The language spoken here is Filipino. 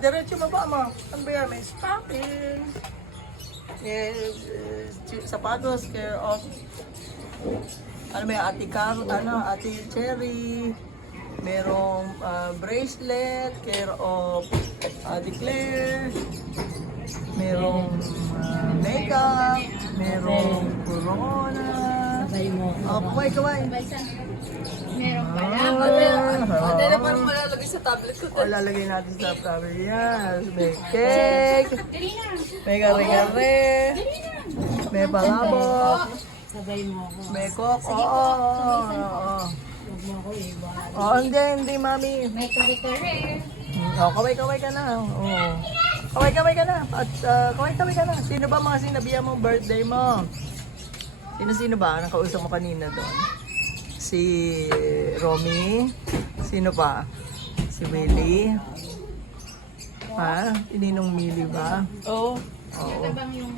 diretso baba mo. Ano ba yan? May stocking. Sapatos, care of ano may Ate Car, Ate Cherry. Merong bracelet, care of Ate Claire. Merong makeup, merong corona. Sabay mo. Oh, kaway. Meron pala. Ate na parang malalagay sa tablet ko. O, lalagay natin sa tablet. Yes, may cake. Dali na. May kare-kare. May palabok. Sabay mo ako. May coke. Oo. Huwag mo ako iwan. Oo, hindi, mami. May kare-kare. Oh, kaway ka na. Oo. Kaway ka na. At kaway ka na. Sino ba mga sinabihan mong birthday mo? Sino ba? Nakausap mo kanina doon? Si Romy? Sino pa? Si Willie? Ha? Ininong Millie ba? Oo. Oo. Tabang yung